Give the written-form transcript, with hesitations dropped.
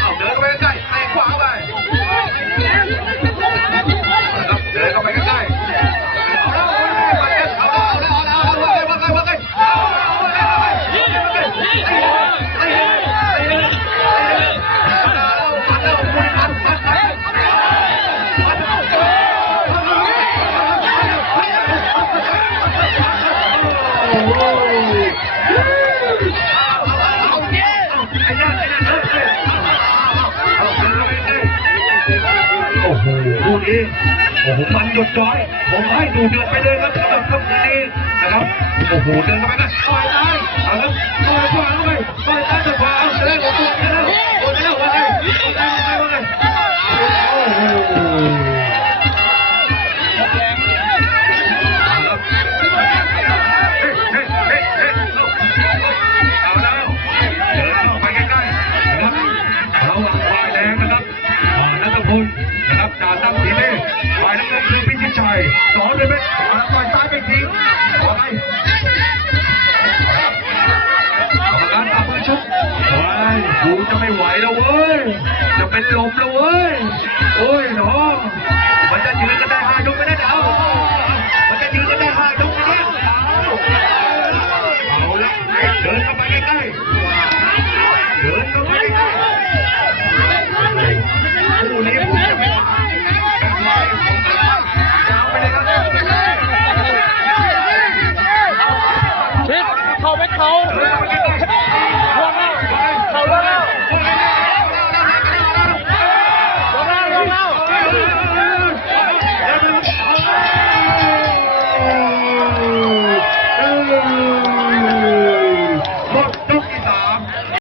เอาเดินเข้าไปใกล้เตะขวาไปเดินเข้าไปใกล้โอ้โหมันหยดย้อยผมให้ดูเดือดไปเลยครับสำหรับค่ำนี้นะครับโอ้โหเดินเข้าไปนะต่อยซ้ายเอาครับต่อยขวาเข้าไปต่อยซ้ายต่อยขวาเอาเดินออกตัวไปแล้วโอ้ยแล้วว่าไงว่าไงโอ้โหเอาแล้วเดินเข้าไปใกล้ๆนะครับระวังฝ่ายแดงนะครับนัทพลนะครับจ่าตั้งสีเมฆฝ่ายน้ำเงินคือพิชิตชัยสอนเลยไหมต่อยซ้ายไปทิ้งขอไปกรรมการตัดมือชุบว้ายกูจะไม่ไหวแล้วเว้ยจะเป็นลมแล้วเว้ยโอ้ยน้องมันจะยืนกันได้5 ยกไม่ได้เอา